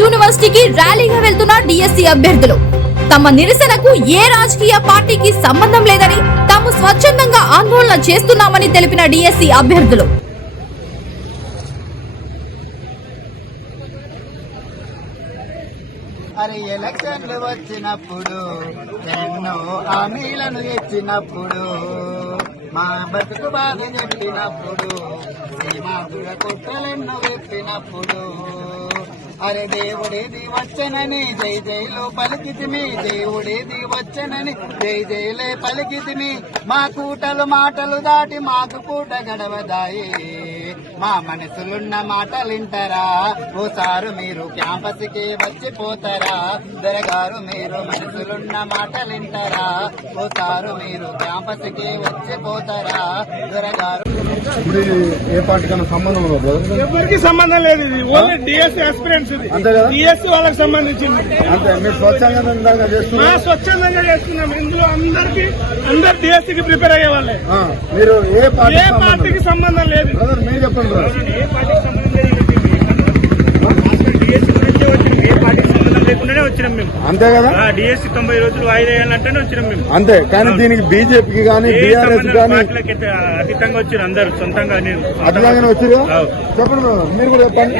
యూనివర్సిటీకి ర్యాలీగా వెళ్తున్న డిఎస్సి అభ్యర్థులు. తమ నిరసనకు ఏ రాజకీయ పార్టీకి సంబంధం లేదని తాము స్వచ్ఛందంగా ఆందోళన చేస్తున్నామని తెలిపిన డిఎస్సి అభ్యర్థులు. అరే ఎలక్షన్లు వచ్చినప్పుడు ఎన్నో హామీలను ఇచ్చినప్పుడు మా బతుకు బాధ చెప్పినప్పుడు సీమాతుల కుట్రలెన్నో చెప్పినప్పుడు అరే దేవుడేది వచ్చనని జై జైలో పలికితిమి. దేవుడేది వచ్చనని జై జైలే పలికితిమి. మా కూటలు మాటలు దాటి మాకు కూట గడవదాయి. మా మనసులున్న మాటలింటారా? ఓసారు మీరు క్యాంపస్కి వచ్చిపోతారా? దొరగారు మీరు మనసులున్న మాటలింటారా? ఓసారు మీరు క్యాంపస్కి వచ్చిపోతారా? దొరగారు ఇప్పుడు ఏ పార్టీకైనా సంబంధం ఎవరికి సంబంధం లేదు ఇది. ఓన్లీ డిఎస్సీ ఆస్పిరెంట్స్ ఇది? డిఎస్సీ వాళ్ళకి సంబంధించింది. అంతే. మీరు మా చేస్తున్నారు. స్వచ్ఛందంగా చేస్తున్నాం. ఇందులో అందరికి అందరు డిఎస్సీకి ప్రిపేర్ అయ్యే వాళ్ళే. మీరు ఏ పార్టీ ఏ పార్టీకి సంబంధం లేదు. మీరు చెప్పండి ఏ పార్టీకి సంబంధం లేదు డిఎస్సీ గురించి వచ్చింది ఏ పార్టీకి సంబంధం లేకుండానే వచ్చినాం మేము అంతే కదా? డిఎస్సీ తొంభై రోజులు వాయిదా వేయాలంటేనే వచ్చినాం మేము. అంతే కానీ దీనికి బీజేపీకి కానీ ఏ బీఆర్ఎస్ కానీ అతీతంగా వచ్చారు అందరు సొంతంగా నేను అట్లాగనే వచ్చారు. చెప్పండి మీరు కూడా చెప్పండి.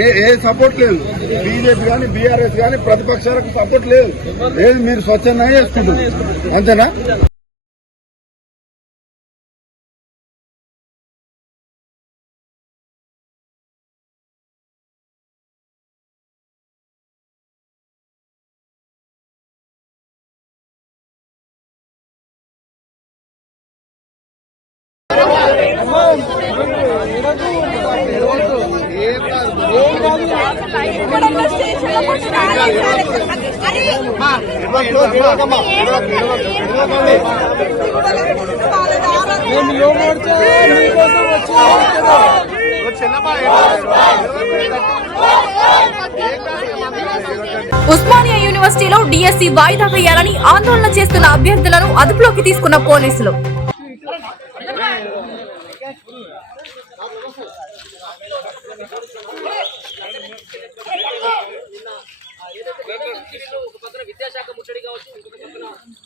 ఏ ఏ సపోర్ట్ లేదు. బీజేపీ కానీ బీఆర్ఎస్ కానీ ప్రతిపక్షాలకు సపోర్ట్ లేదు. ఏది మీరు స్వచ్ఛందంగా చేసుకుంటారు అంతేనా? ఉస్మానియా యూనివర్సిటీలో డిఎస్సి వాయిదా వేయాలని ఆందోళన చేస్తున్న అభ్యర్థులను అదుపులోకి తీసుకున్న పోలీసులు.